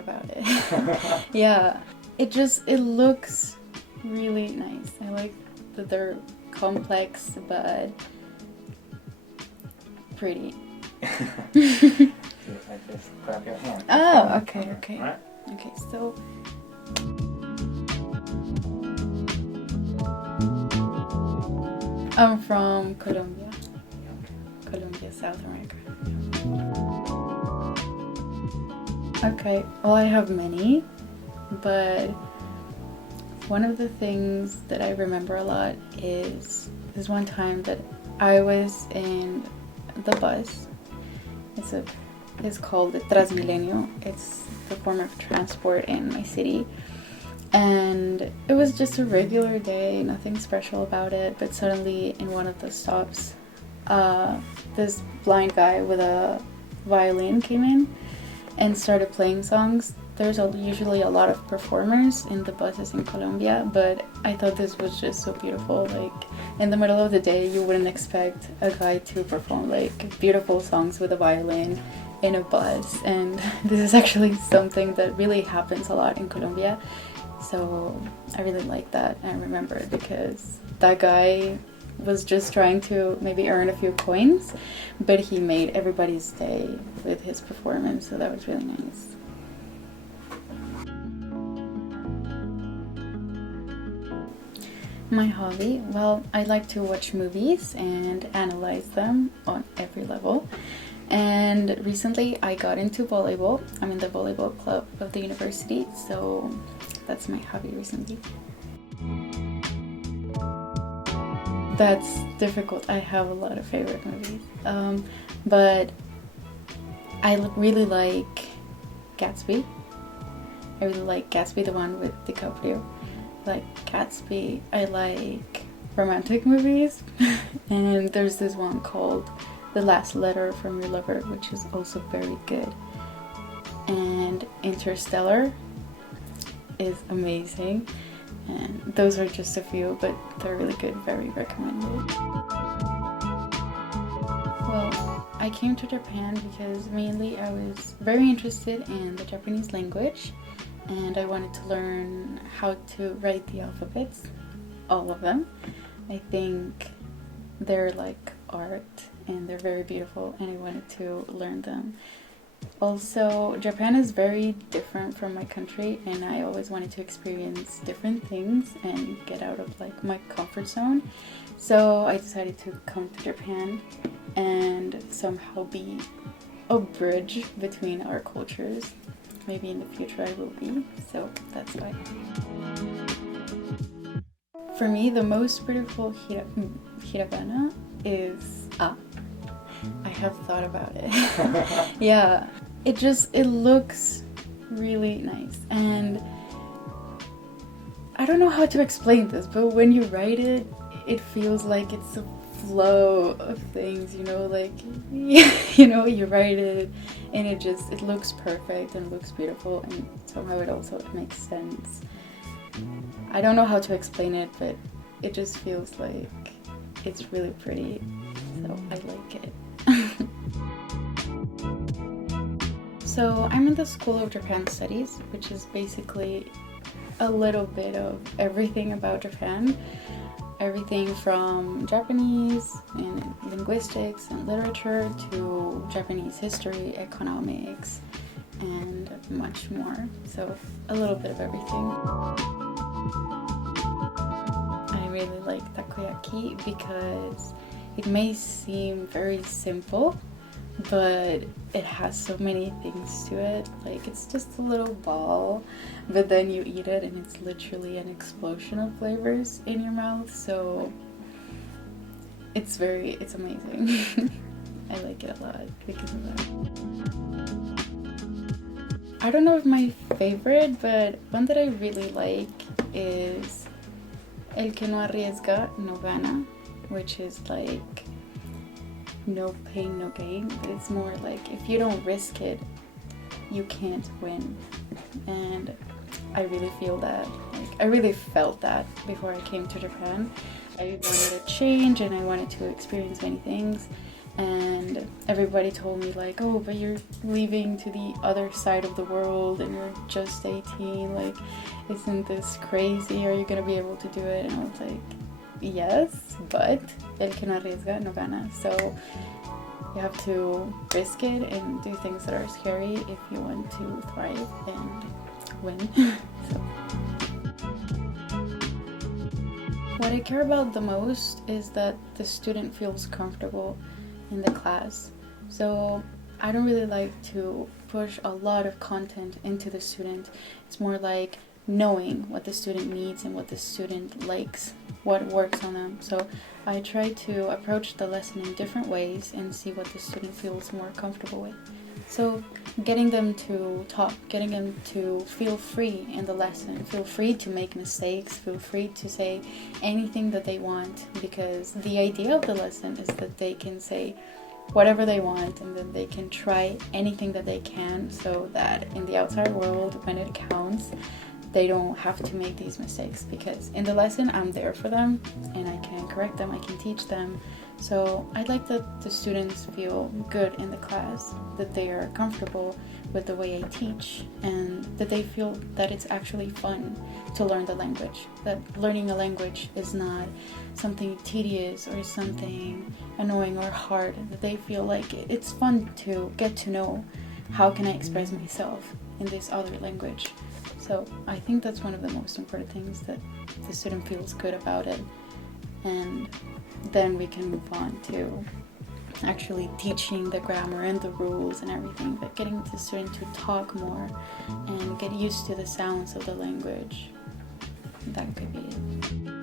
thought about it. Yeah, it looks really nice. I like that they're complex but pretty. I just clap your hand. Oh, okay. Right? Okay, so I'm from Colombia, South America. Okay, well, I have many, but one of the things that I remember a lot is this one time that I was in the bus. It's called the Transmilenio. It's the form of transport in my city. And it was just a regular day, nothing special about it, but suddenly in one of the stops, this blind guy with a violin came in and started playing songs. There's usually a lot of performers in the buses in Colombia, but I thought this was just so beautiful. Like, in the middle of the day, you wouldn't expect a guy to perform like beautiful songs with a violin in a bus, and this is actually something that really happens a lot in Colombia. So I really like that, and I remember it because that guy was just trying to maybe earn a few coins, but he made everybody's day with his performance, so that was really nice. My hobby? Well, I like to watch movies and analyze them on every level. And recently I got into volleyball. I'm in the volleyball club of the university, so that's my hobby recently. That's difficult. I have a lot of favorite movies. But I really like Gatsby. I really like Gatsby, the one with DiCaprio. I like Gatsby. I like romantic movies. And there's this one called The Last Letter from Your Lover, which is also very good. And Interstellar is amazing. And those are just a few, but they're really good, very recommended. Well, I came to Japan because mainly I was very interested in the Japanese language, and I wanted to learn how to write the alphabets, all of them. I think they're like art and they're very beautiful, and I wanted to learn them. Also, Japan is very different from my country, and I always wanted to experience different things and get out of like my comfort zone. So I decided to come to Japan and somehow be a bridge between our cultures. Maybe in the future I will be, so that's why. For me, the most beautiful hiragana is A. I have thought about it. Yeah, it looks really nice, and I don't know how to explain this, but when you write it, it feels like it's a flow of things, like, you write it and it looks perfect and looks beautiful, and somehow it also makes sense. I don't know how to explain it, but it just feels like it's really pretty, so I like it. So I'm in the School of Japan Studies, which is basically a little bit of everything about Japan. Everything from Japanese and linguistics and literature to Japanese history, economics, and much more. So a little bit of everything. I really like takoyaki because it may seem very simple, but it has so many things to it. Like, it's just a little ball, but then you eat it and it's literally an explosion of flavors in your mouth, so it's amazing. I like it a lot because of that. I don't know if my favorite, but one that I really like is El que no arriesga no gana, which is like no pain, no gain, but it's more like if you don't risk it, you can't win. And I really feel that. Like, I really felt that before I came to Japan. I wanted a change and I wanted to experience many things, and everybody told me like, oh, but you're leaving to the other side of the world and you're just 18, like, isn't this crazy? Are you gonna be able to do it? And I was like, yes, but el que no arriesga no gana. So you have to risk it and do things that are scary if you want to thrive and win. So what I care about the most is that the student feels comfortable in the class. So I don't really like to push a lot of content into the student. It's more like knowing what the student needs and what the student likes, what works on them. So I try to approach the lesson in different ways and see what the student feels more comfortable with. So getting them to talk, getting them to feel free in the lesson, feel free to make mistakes, feel free to say anything that they want, because the idea of the lesson is that they can say whatever they want and then they can try anything that they can, so that in the outside world, when it counts, they don't have to make these mistakes, because in the lesson I'm there for them and I can correct them, I can teach them. So I'd like that the students feel good in the class, that they are comfortable with the way I teach, and that they feel that it's actually fun to learn the language, that learning a language is not something tedious or something annoying or hard, that they feel like it's fun to get to know how can I express myself in this other language. So I think that's one of the most important things, that the student feels good about it, and then we can move on to actually teaching the grammar and the rules and everything, but getting the student to talk more and get used to the sounds of the language. That could be it.